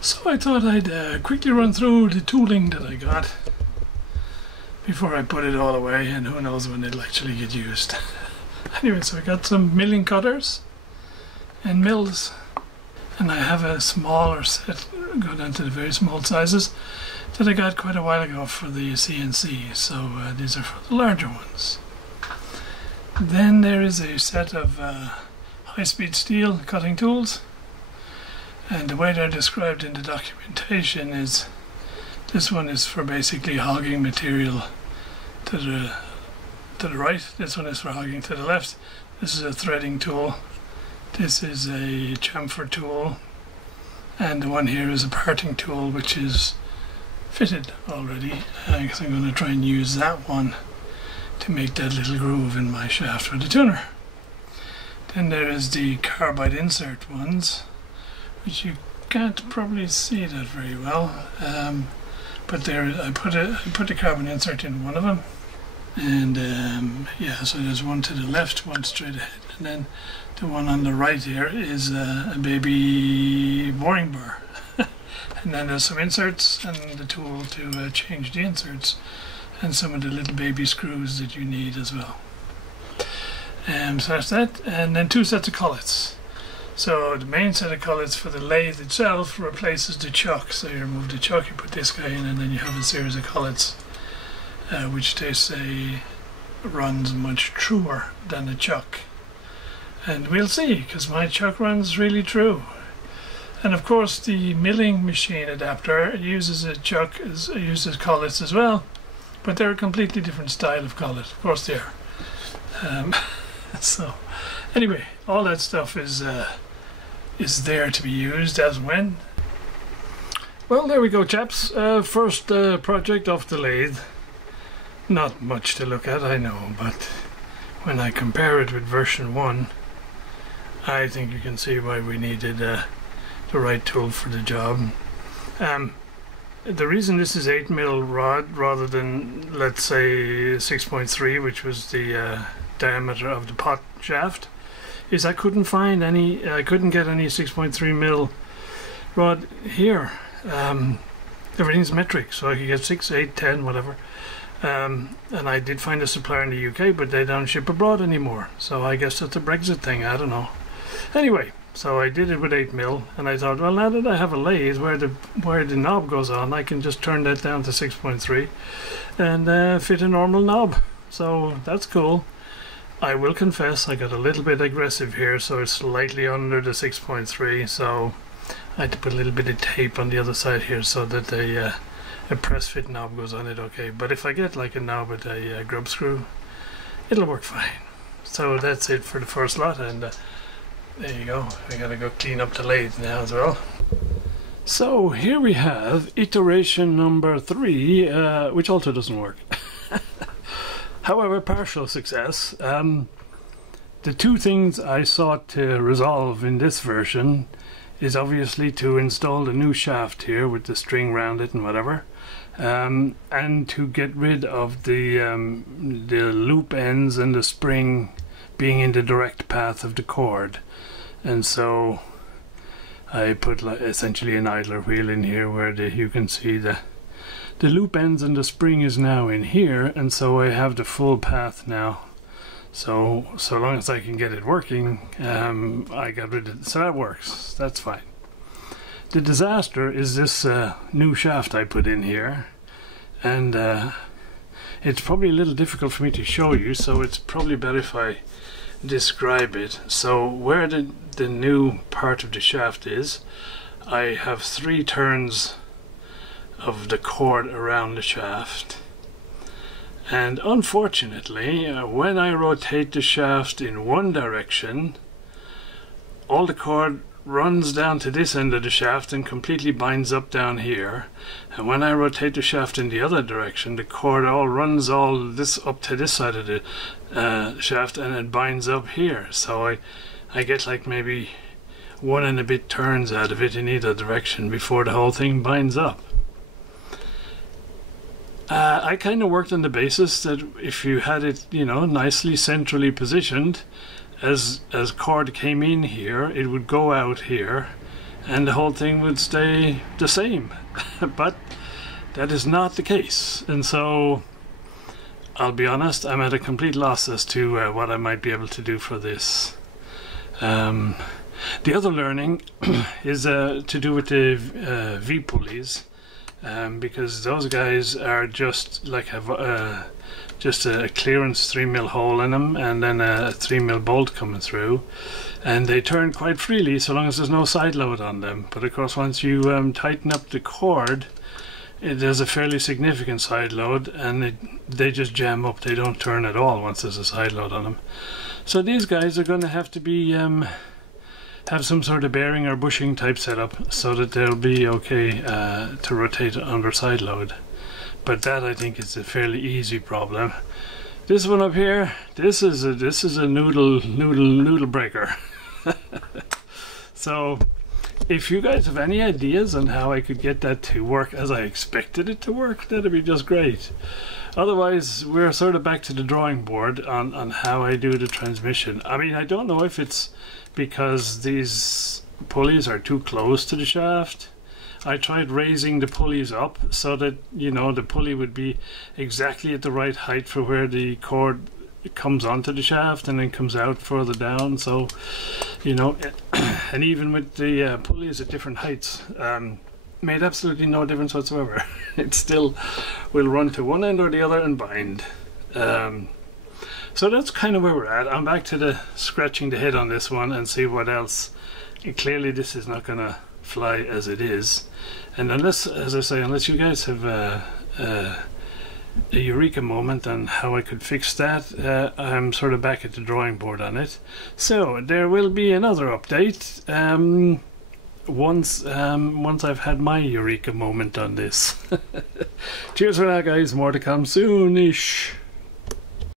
So I thought I'd quickly run through the tooling that I got before I put it all away, and who knows when it'll actually get used. Anyway, so I got some milling cutters and mills, and I have a smaller set, go down to the very small sizes, that I got quite a while ago for the CNC, so these are for the larger ones. Then there is a set of high-speed steel cutting tools, and the way they're described in the documentation is this one is for basically hogging material to the right, this one is for hogging to the left. This is a threading tool, this is a chamfer tool, and the one here is a parting tool which is fitted already, because I'm going to try and use that one to make that little groove in my shaft for the tuner. Then there is the carbide insert ones, which you can't probably see that very well, but there I put the carbide insert in one of them, and yeah, so there's one to the left, one straight ahead, and then the one on the right here is a baby boring bar. And then there's some inserts and the tool to change the inserts, and some of the little baby screws that you need as well. So that's that, and then two sets of collets. So the main set of collets for the lathe itself replaces the chuck. So you remove the chuck, you put this guy in, and then you have a series of collets, which they say runs much truer than the chuck. And we'll see, because my chuck runs really true. And of course the milling machine adapter uses a chuck, uses collets as well, but they're a completely different style of collet. Of course they are. So anyway, all that stuff is there to be used as when. Well, there we go, chaps. First project off the lathe. Not much to look at, I know, but when I compare it with version 1, I think you can see why we needed the right tool for the job. The reason this is 8mm rod rather than, let's say, 6.3, which was the diameter of the pot shaft, is I couldn't find any, I couldn't get any 6.3mm rod here. Everything's metric, so I could get 6, 8, 10, whatever. And I did find a supplier in the UK, but they don't ship abroad anymore, so I guess that's a Brexit thing, I don't know. Anyway, so I did it with 8mm, and I thought, well, now that I have a lathe where the knob goes on, I can just turn that down to 6.3 and fit a normal knob. So that's cool. I will confess I got a little bit aggressive here, so it's slightly under the 6.3, so I had to put a little bit of tape on the other side here so that a press fit knob goes on it okay. But if I get like a knob with a grub screw, it'll work fine. So that's it for the first lot, and there you go. I gotta go clean up the lathe now as well. So here we have iteration number 3, which also doesn't work. However, partial success. The two things I sought to resolve in this version is obviously to install the new shaft here with the string around it and whatever, and to get rid of the loop ends and the spring being in the direct path of the cord. And so I put essentially an idler wheel in here where you can see the loop ends and the spring is now in here, and so I have the full path now. So long as I can get it working, I got rid of it. So that works. That's fine. The disaster is this new shaft I put in here, and it's probably a little difficult for me to show you, so it's probably better if I describe it. So where the new part of the shaft is, I have 3 turns of the cord around the shaft, and unfortunately when I rotate the shaft in one direction, all the cord runs down to this end of the shaft and completely binds up down here, and when I rotate the shaft in the other direction, the cord runs all this up to this side of the shaft, and it binds up here. So I get like maybe 1 and a bit turns out of it in either direction before the whole thing binds up. I kind of worked on the basis that if you had it, you know, nicely centrally positioned, as cord came in here, it would go out here and the whole thing would stay the same. But that is not the case, and so I'll be honest, I'm at a complete loss as to what I might be able to do for this. The other learning is to do with the V pulleys, because those guys are just like just a clearance 3mm hole in them, and then a 3mm bolt coming through, and they turn quite freely so long as there's no side load on them. But of course, once you tighten up the cord, there's a fairly significant side load, and they just jam up. They don't turn at all once there's a side load on them. So these guys are going to have to be have some sort of bearing or bushing type setup so that they'll be okay to rotate under side load. But that, I think, is a fairly easy problem. This one up here, this is a noodle breaker. So if you guys have any ideas on how I could get that to work as I expected it to work, that'd be just great. Otherwise, we're sort of back to the drawing board on how I do the transmission. I mean, I don't know if it's because these pulleys are too close to the shaft. I tried raising the pulleys up so that, you know, the pulley would be exactly at the right height for where the cord comes onto the shaft and then comes out further down. So, you know, and even with the pulleys at different heights, made absolutely no difference whatsoever. It still will run to one end or the other and bind. So that's kind of where we're at. I'm back to the scratching the head on this one and see what else. And clearly this is not going to fly as it is, and unless, as I say, unless you guys have a eureka moment on how I could fix that, I'm sort of back at the drawing board on it. So there will be another update once I've had my eureka moment on this. Cheers for now, guys. More to come soonish.